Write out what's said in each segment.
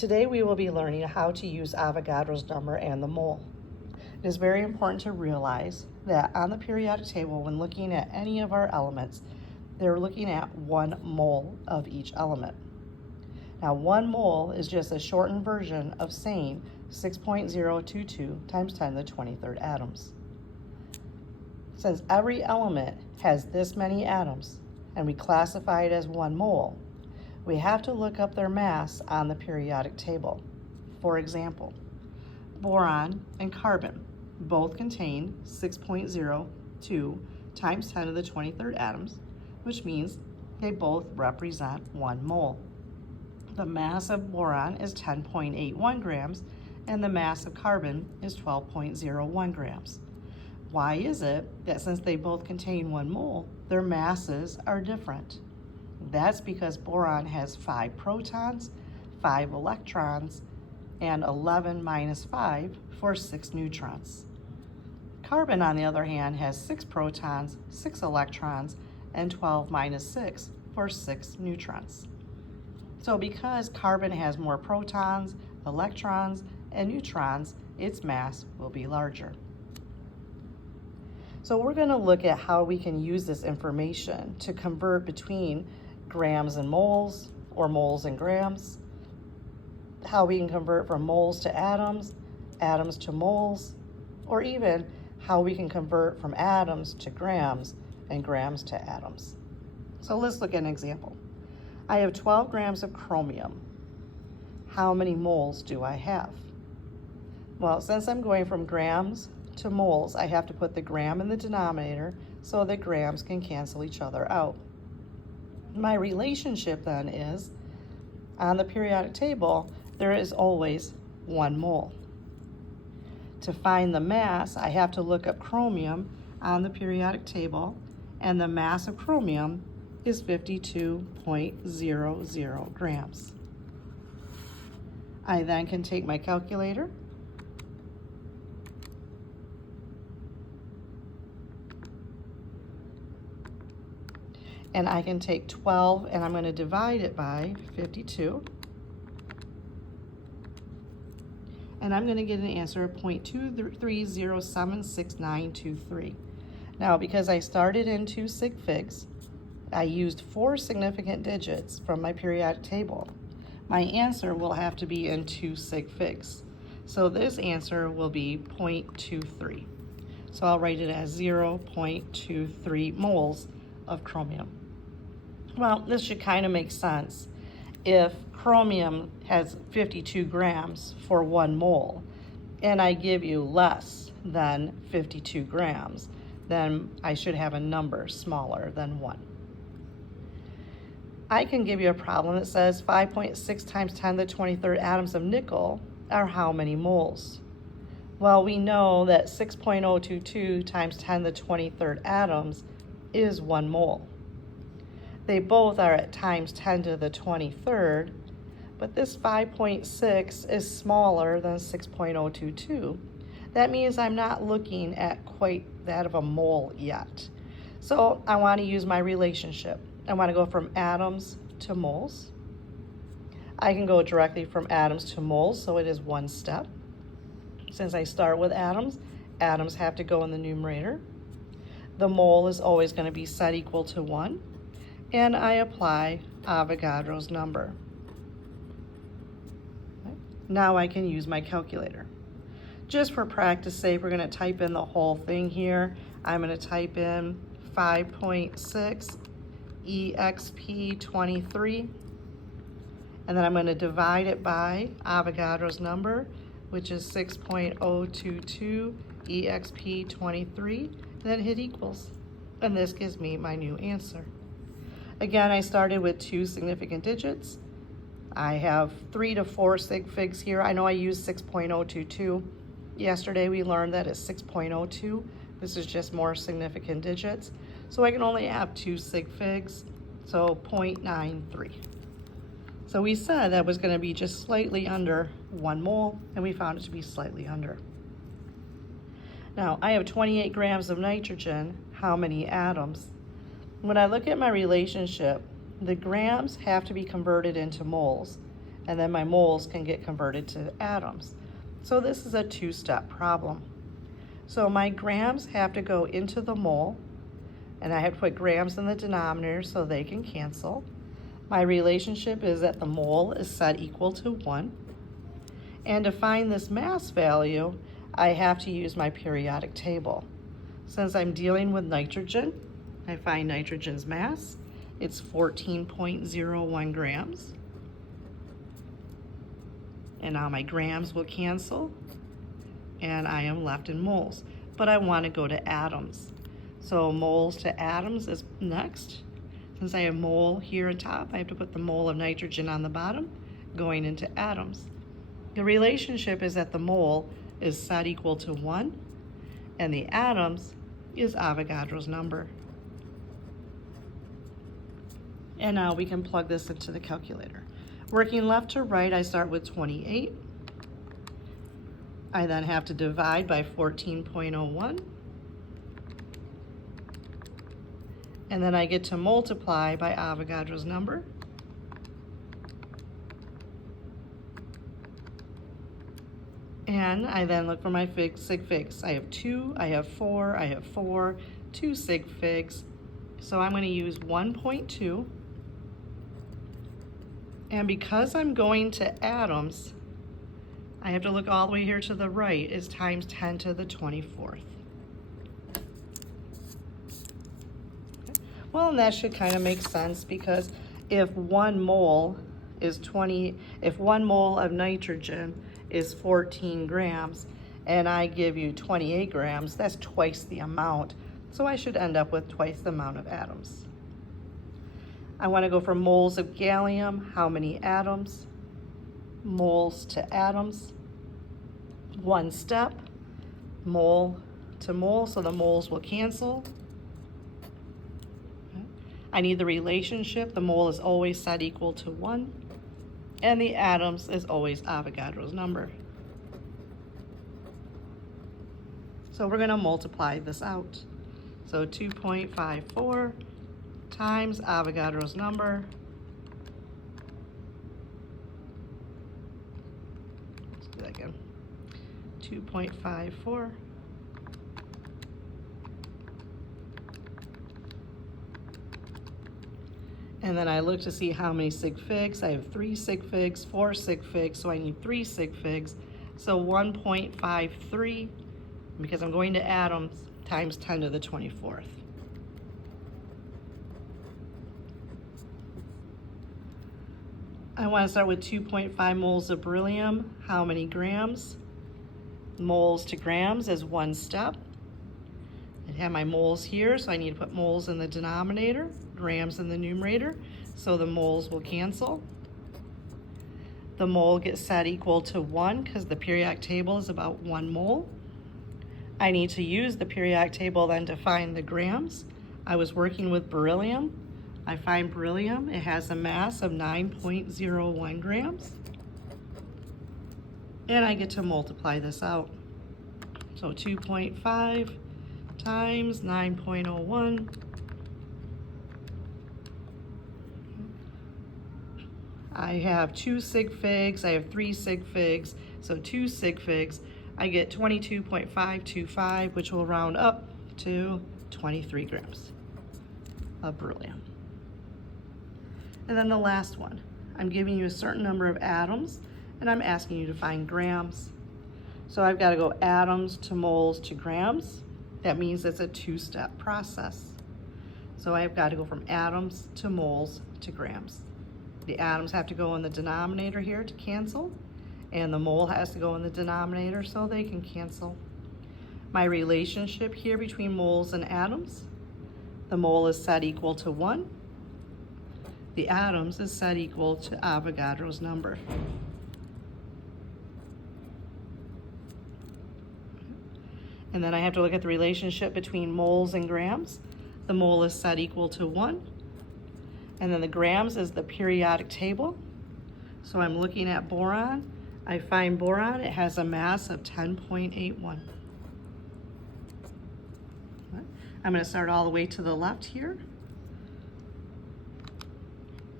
Today we will be learning how to use Avogadro's number and the mole. It is very important to realize that on the periodic table, when looking at any of our elements, they're looking at 1 mole of each element. Now 1 mole is just a shortened version of saying 6.022 times 10 to the 23rd atoms. Since every element has this many atoms and we classify it as 1 mole, we have to look up their mass on the periodic table. For example, boron and carbon both contain 6.02 times 10 to the 23rd atoms, which means they both represent 1 mole. The mass of boron is 10.81 grams and the mass of carbon is 12.01 grams. Why is it that since they both contain 1 mole, their masses are different? That's because boron has 5 protons, 5 electrons, and 11 minus 5 for 6 neutrons. Carbon, on the other hand, has 6 protons, 6 electrons, and 12 minus 6 for 6 neutrons. So because carbon has more protons, electrons, and neutrons, its mass will be larger. So we're going to look at how we can use this information to convert between grams and moles, or moles and grams, how we can convert from moles to atoms, atoms to moles, or even how we can convert from atoms to grams and grams to atoms. So let's look at an example. I have 12 grams of chromium. How many moles do I have? Well, since I'm going from grams to moles, I have to put the gram in the denominator so that grams can cancel each other out. My relationship then is, on the periodic table, there is always 1 mole. To find the mass, I have to look up chromium on the periodic table, and the mass of chromium is 52.00 grams. I then can take my calculator and I can take 12 and I'm going to divide it by 52. And I'm going to get an answer of 0.230766923. Now, because I started in 2 sig figs, I used 4 significant digits from my periodic table. My answer will have to be in 2 sig figs. So this answer will be 0.23. So I'll write it as 0.23 moles of chromium. Well, this should kind of make sense. If chromium has 52 grams for 1 mole, and I give you less than 52 grams, then I should have a number smaller than 1. I can give you a problem that says 5.6 times 10 to the 23rd atoms of nickel are how many moles? Well, we know that 6.022 times 10 to the 23rd atoms is 1 mole. They both are at times 10 to the 23rd, but this 5.6 is smaller than 6.022. That means I'm not looking at quite that of a mole yet. So I want to use my relationship. I want to go from atoms to moles. I can go directly from atoms to moles, so it is 1 step. Since I start with atoms, atoms have to go in the numerator. The mole is always going to be set equal to 1. And I apply Avogadro's number. Now I can use my calculator. Just for practice sake, we're going to type in the whole thing here. I'm going to type in 5.6 exp23, and then I'm going to divide it by Avogadro's number, which is 6.022 exp23, and then hit equals. And this gives me my new answer. Again, I started with 2 significant digits. I have 3 to 4 sig figs here. I know I used 6.022. Yesterday we learned that it's 6.02. This is just more significant digits. So I can only have 2 sig figs, so 0.93. So we said that was going to be just slightly under 1 mole, and we found it to be slightly under. Now, I have 28 grams of nitrogen. How many atoms? When I look at my relationship, the grams have to be converted into moles, and then my moles can get converted to atoms. So this is a two-step problem. So my grams have to go into the mole, and I have to put grams in the denominator so they can cancel. My relationship is that the mole is set equal to 1. And to find this mass value, I have to use my periodic table. Since I'm dealing with nitrogen, I find nitrogen's mass. It's 14.01 grams. And now my grams will cancel, and I am left in moles. But I want to go to atoms. So moles to atoms is next. Since I have mole here on top, I have to put the mole of nitrogen on the bottom, going into atoms. The relationship is that the mole is set equal to 1, and the atoms is Avogadro's number. And now we can plug this into the calculator. Working left to right, I start with 28. I then have to divide by 14.01. And then I get to multiply by Avogadro's number. And I then look for my sig figs. I have 2, I have 4, I have 4, 2 sig figs. So I'm going to use 1.2. And because I'm going to atoms, I have to look all the way here to the right, is times 10 to the 24th. Well, and that should kind of make sense, because if 1 mole is 20, if 1 mole of nitrogen is 14 grams, and I give you 28 grams, that's twice the amount. So I should end up with twice the amount of atoms. I want to go from moles of gallium, how many atoms? Moles to atoms. One step, mole to mole, so the moles will cancel. I need the relationship. The mole is always set equal to 1, and the atoms is always Avogadro's number. So we're going to multiply this out. So 2.54 times Avogadro's number. Let's do that again. 2.54. And then I look to see how many sig figs. I have 3 sig figs, 4 sig figs, so I need 3 sig figs. So 1.53, because I'm going to atoms, times 10 to the 24th. I want to start with 2.5 moles of beryllium. How many grams? Moles to grams is one step. I have my moles here, so I need to put moles in the denominator, grams in the numerator, so the moles will cancel. The mole gets set equal to 1 because the periodic table is about 1 mole. I need to use the periodic table then to find the grams. I was working with beryllium. I find beryllium, it has a mass of 9.01 grams. And I get to multiply this out. So 2.5 times 9.01. I have 2 sig figs, I have 3 sig figs, so 2 sig figs. I get 22.525, which will round up to 23 grams of beryllium. And then the last one, I'm giving you a certain number of atoms, and I'm asking you to find grams. So I've got to go atoms to moles to grams. That means it's a 2-step process. So I've got to go from atoms to moles to grams. The atoms have to go in the denominator here to cancel, and the mole has to go in the denominator so they can cancel. My relationship here between moles and atoms, the mole is set equal to 1. The atoms is set equal to Avogadro's number. And then I have to look at the relationship between moles and grams. The mole is set equal to 1. And then the grams is the periodic table. So I'm looking at boron. I find boron, it has a mass of 10.81. I'm going to start all the way to the left here.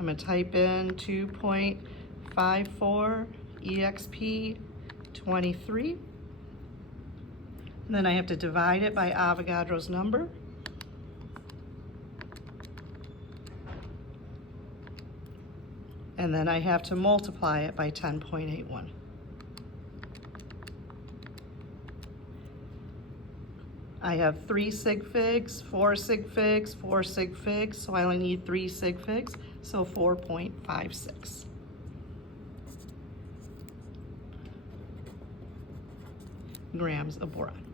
I'm going to type in 2.54 0.54 exp 23. And then I have to divide it by Avogadro's number. And then I have to multiply it by 10.81. I have 3 sig figs, 4 sig figs, 4 sig figs, so I only need 3 sig figs, so 4.56. grams of boron.